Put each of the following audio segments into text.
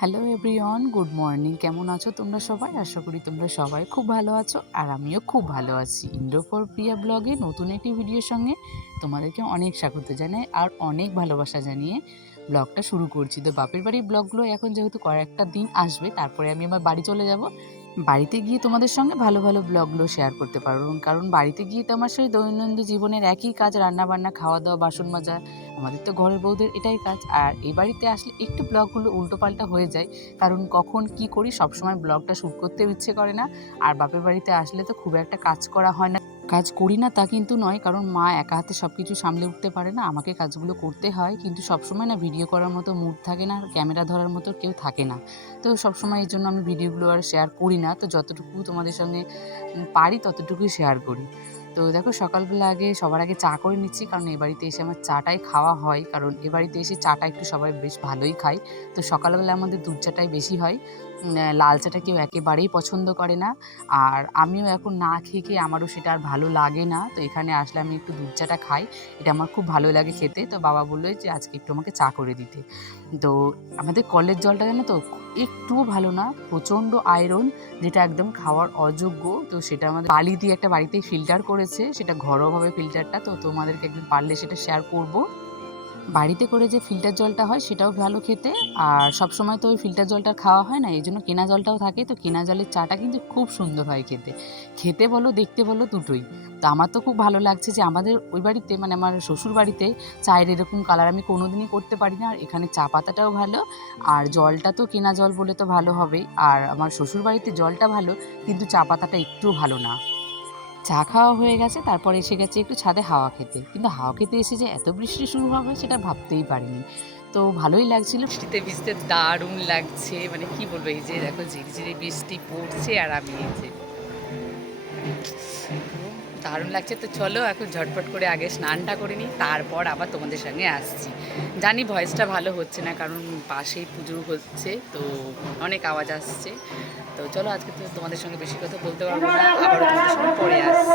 Hello everyone, good morning. কেমন আছো তোমরা সবাই? আশা করি তোমরা সবাই খুব ভালো আছো আর আমিও খুব ভালো আছি। ইন্ডো ফর প্রিয়া ব্লগে নতুন একটি ভিডিওর সঙ্গে তোমাদেরকে অনেক স্বাগত জানাই আর অনেক ভালোবাসা জানিয়ে ব্লগটা শুরু করছি। তো বাপের বাড়ির ব্লগগুলো এখন যেহেতু কয়েকটা দিন আসবে, তারপরে আমি আমার বাড়ি চলে যাব। বাড়িতে গিয়ে তোমাদের সঙ্গে ভালো ভালো ব্লগগুলো শেয়ার করতে পারবো, কারণ বাড়িতে গিয়ে তো আমার সেই দৈনন্দিন জীবনের একই কাজ, রান্নাবান্না, খাওয়া দাওয়া, বাসন মাজা। আমাদের তো ঘরের বউদের এটাই কাজ। আর এই বাড়িতে আসলে একটু ব্লগগুলো উল্টোপাল্টা হয়ে যায়, কারণ কখন কি করি সবসময় ব্লগটা শ্যুট করতেও ইচ্ছে করে না। আর বাপের বাড়িতে আসলে তো খুব একটা কাজ করা হয় না। কাজ করি না তা কিন্তু নয়, কারণ মা একা হাতে সব কিছু সামলে উঠতে পারে না, আমাকে কাজগুলো করতে হয়। কিন্তু সবসময় না ভিডিও করার মতো মুড থাকে না, ক্যামেরা ধরার মতো কেউ থাকে না। তো সবসময় এই জন্য আমি ভিডিওগুলো আর শেয়ার করি না। তো যতটুকু তোমাদের সঙ্গে পারি ততটুকুই শেয়ার করি। তো দেখো, সকালবেলা সবার আগে চা করে নিচ্ছি, কারণ এ বাড়িতে এসে আমার চাটাই খাওয়া হয়, কারণ এ বাড়িতে এসে চাটা একটু সবাই বেশ ভালোই খায়। তো সকালবেলা আমাদের দুধ চাটাই বেশি হয়, লাল চাটা কেউ একেবারেই পছন্দ করে না। আর আমিও এখন না খেয়ে আমারও সেটা আর ভালো লাগে না। তো এখানে আসলে আমি একটু দুধ চাটা খাই, এটা আমার খুব ভালো লাগে খেতে। তো বাবা বললো যে আজকে একটু আমাকে চা করে দিতে। তো আমাদের কলের জলটা জানো তো একটুও ভালো না, প্রচণ্ড আয়রন, যেটা একদম খাওয়ার অযোগ্য। তো সেটা আমাদের বালি দিয়ে একটা বাড়িতেই ফিল্টার করেছে, সেটা ঘরোয়াভাবে ফিল্টারটা। তো তোমাদেরকে একদিন পারলে সেটা শেয়ার করব। বাড়িতে করে যে ফিল্টার জলটা হয় সেটাও ভালো খেতে। আর সবসময় তো ওই ফিল্টার জলটা খাওয়া হয় না, এই জন্য কেনা জলটাও থাকে। তো কেনা জলের চাটা কিন্তু খুব সুন্দর হয় খেতে, খেতে বলো দেখতে বলো দুটোই। তো আমার তো খুব ভালো লাগছে যে আমাদের ওই বাড়িতে, মানে আমার শ্বশুর বাড়িতে, চায়ের এরকম কালার আমি কোনোদিনই করতে পারি না। আর এখানে চা পাতাটাও ভালো, আর জলটা তো কেনা জল বলে তো ভালো হবেই। আর আমার শ্বশুর বাড়িতে জলটা ভালো, কিন্তু চা পাতাটা একটুও ভালো না। চা খাওয়া হয়ে গেছে, তারপর এসে গেছি একটু ছাদে হাওয়া খেতে। কিন্তু হাওয়া খেতে এসে যে এত বৃষ্টি শুরু হবে সেটা ভাবতেই পারিনি। তো ভালোই লাগছিল, বৃষ্টিতে ভিজতে দারুণ লাগছে। মানে কি বলবো, এই যে দেখো ঝিরিঝিরি বৃষ্টি পড়ছে আর আমি এই যে দারুণ লাগছে। তো চলো এখন ঝটপট করে আগে স্নানটা করে নিই, তারপর আবার তোমাদের সঙ্গে আসছি। জানি ভয়েসটা ভালো হচ্ছে না, কারণ পাশেই পুজো হচ্ছে, তো অনেক আওয়াজ আসছে। তো চলো, আজকে তো তোমাদের সঙ্গে বেশি কথা বলতে পারবো না, আবারও তোমাদের সঙ্গে পরে আসছি।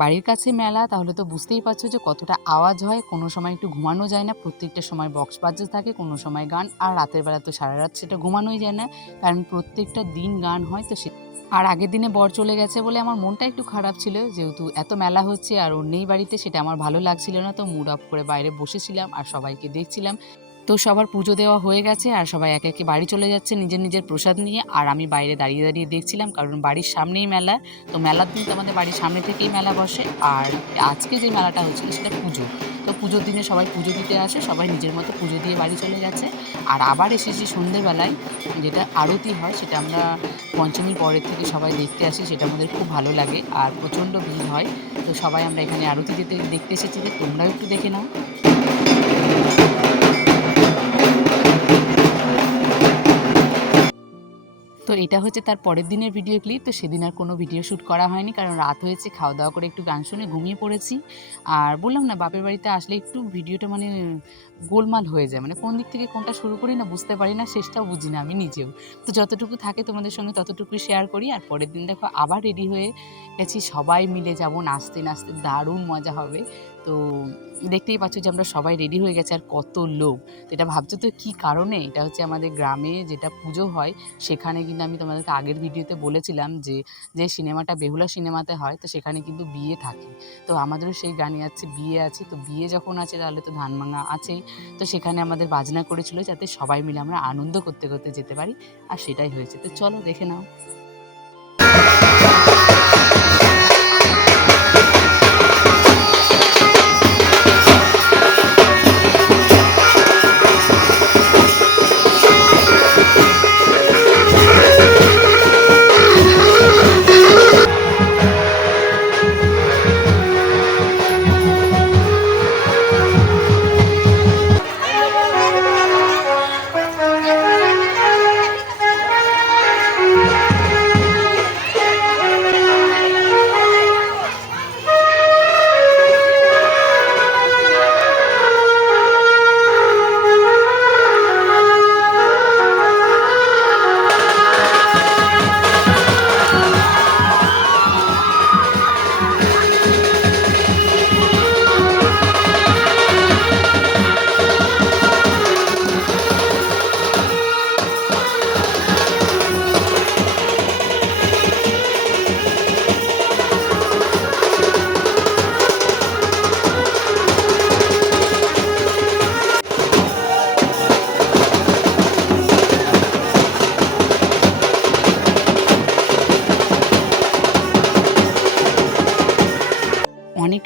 বাড়ির কাছে মেলা, তাহলে তো বুঝতেই পারছো যে কতটা আওয়াজ হয়। কোনো সময় একটু ঘুমানো যায় না, প্রত্যেকটা সময় বক্স বাজতে থাকে, কোনো সময় গান। আর রাতের বেলা তো সারা রাত সেটা ঘুমানোই যায় না, কারণ প্রত্যেকটা দিন গান হয়। তো আর আগের দিনে বর চলে গেছে বলে আমার মনটা একটু খারাপ ছিল, যেহেতু এত মেলা হচ্ছে আর ওর নেই বাড়িতে, সেটা আমার ভালো লাগছিল না। তো মুড অফ করে বাইরে বসেছিলাম আর সবাইকে দেখছিলাম। তো সবার পুজো দেওয়া হয়ে গেছে আর সবাই একে একে বাড়ি চলে যাচ্ছে নিজের নিজের প্রসাদ নিয়ে। আর আমি বাইরে দাঁড়িয়ে দাঁড়িয়ে দেখছিলাম, কারণ বাড়ির সামনেই মেলা। তো মেলার দিন তো আমাদের বাড়ির সামনে থেকেই মেলা বসে। আর আজকে যে মেলাটা হচ্ছিল সেটা পুজো। তো পুজোর দিনে সবাই পুজো দিতে আসে, সবাই নিজের মতো পুজো দিয়ে বাড়ি চলে গেছে। আর আবার এসেছি সন্ধ্যেবেলায়, যেটা আরতি হয় সেটা আমরা পঞ্চমীর পরের থেকে সবাই দেখতে আসি, সেটা আমাদের খুব ভালো লাগে আর প্রচণ্ড ভিড় হয়। তো সবাই আমরা এখানে আরতি দেখতে এসেছি, যে তোমরাও একটু দেখে নাও। তো এটা হচ্ছে তার পরের দিনের ভিডিও ক্লিপ। তো সেদিন আর কোনো ভিডিও শ্যুট করা হয়নি, কারণ রাত হয়েছে, খাওয়া দাওয়া করে একটু গান শুনে ঘুমিয়ে পড়েছি। আর বললাম না, বাপের বাড়িতে আসলে একটু ভিডিওটা মানে গোলমাল হয়ে যায়, মানে কোন দিক থেকে কোনটা শুরু করি না বুঝতে পারি না, শেষটাও বুঝি না আমি নিজেও। তো যতটুকু থাকে তোমাদের সঙ্গে ততটুকুই শেয়ার করি। আর পরের দিন দেখো আবার রেডি হয়ে গেছি, সবাই মিলে যাব নাচতে নাচতে, দারুণ মজা হবে। তো দেখতেই পাচ্ছ যে আমরা সবাই রেডি হয়ে গেছি, আর কত লোক। তো এটা ভাবছো তো কী কারণে? এটা হচ্ছে আমাদের গ্রামে যেটা পুজো হয় সেখানে কিন্তু আমি তোমাদেরকে আগের ভিডিওতে বলেছিলাম যে যে সিনেমাটা বেহুলা সিনেমাতে হয়, তো সেখানে কিন্তু বিয়ে থাকে। তো আমাদেরও সেই গানে আছে, বিয়ে আছে। তো বিয়ে যখন আছে তাহলে তো ধান ভাঙা আছেই। তো সেখানে আমাদের বাজনা করেছিল যাতে সবাই মিলে আমরা আনন্দ করতে করতে যেতে পারি, আর সেটাই হয়েছে। তো চলো দেখে নাও।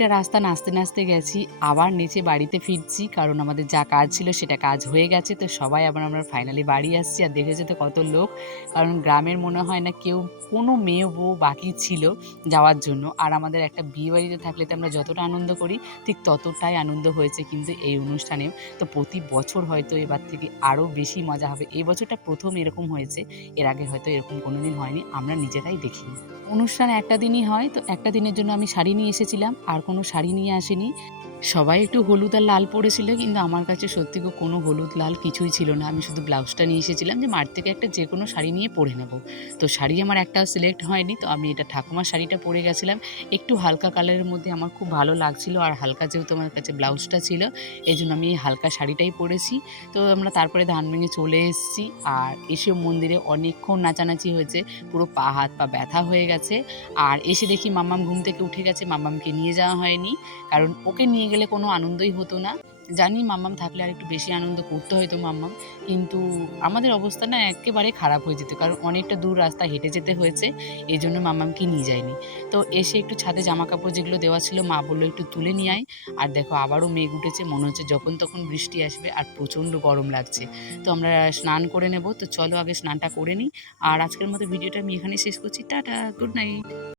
অনেকটা রাস্তা নাচতে নাচতে গেছি, আবার নেচে বাড়িতে ফিরছি, কারণ আমাদের যা কাজ ছিল সেটা কাজ হয়ে গেছে। তো সবাই আবার আমরা ফাইনালি বাড়ি আসছি। আর দেখেছো তো কত লোক, কারণ গ্রামের মনে হয় না কেউ কোনো মেয়ে বউ বাকি ছিল যাওয়ার জন্য। আর আমাদের একটা বিয়ে বাড়িতে থাকলে তো আমরা যতটা আনন্দ করি ঠিক ততটাই আনন্দ হয়েছে কিন্তু এই অনুষ্ঠানেও। তো প্রতি বছর হয়তো এবার থেকে আরও বেশি মজা হবে। এই বছরটা প্রথম এরকম হয়েছে, এর আগে হয়তো এরকম কোনোদিন হয়নি, আমরা নিজেরাই দেখিনি। অনুষ্ঠান একটা দিনই হয়, তো একটা দিনের জন্য আমি শাড়ি নিয়ে এসেছিলাম, আর কোনো শাড়ি নিয়ে আসিনি। সবাই একটু হলুদ আর লাল পরেছিল, কিন্তু আমার কাছে সত্যি গো কোনো হলুদ লাল কিছুই ছিল না। আমি শুধু ব্লাউজটা নিয়ে এসেছিলাম যে মাঠ থেকে একটা যে কোনো শাড়ি নিয়ে পরে নেব। তো শাড়ি আমার একটাও সিলেক্ট হয়নি, তো আমি এটা ঠাকুমার শাড়িটা পরে গেছিলাম। একটু হালকা কালারের মধ্যে আমার খুব ভালো লাগছিল, আর হালকা যেহেতু আমার কাছে ব্লাউজটা ছিল এই জন্য আমি এই হালকা শাড়িটাই পরেছি। তো আমরা তারপরে ধান ভেঙে চলে এসেছি, আর এসে মন্দিরে অনেকক্ষণ নাচানাচি হয়েছে, পুরো পা হাত পা ব্যথা হয়ে গেছে। আর এসে দেখি মাম্মাম ঘুম থেকে উঠে গেছে, মাম্মামকে নিয়ে যাওয়া হয়নি, কারণ ওকে নিয়ে গেলে কোনো আনন্দই হতো না। জানি মাম্মাম থাকলে আর একটু বেশি আনন্দ করতে হয়তো মাম্মাম, কিন্তু আমাদের অবস্থা না একেবারে খারাপ হয়ে যেত, কারণ অনেকটা দূর রাস্তা হেঁটে যেতে হয়েছে, এই জন্য মাম্মামকে নিয়ে যায়নি। তো এসে একটু ছাদে জামা কাপড় যেগুলো দেওয়া ছিল মা বললো একটু তুলে নিয়ে আয়। আর দেখো আবারও মেঘ উঠেছে, মনে হচ্ছে যখন তখন বৃষ্টি আসবে, আর প্রচণ্ড গরম লাগছে। তো আমরা স্নান করে নেব, তো চলো আগে স্নানটা করে নিই। আর আজকের মতো ভিডিওটা আমি এখানে শেষ করছি। Tata, good night.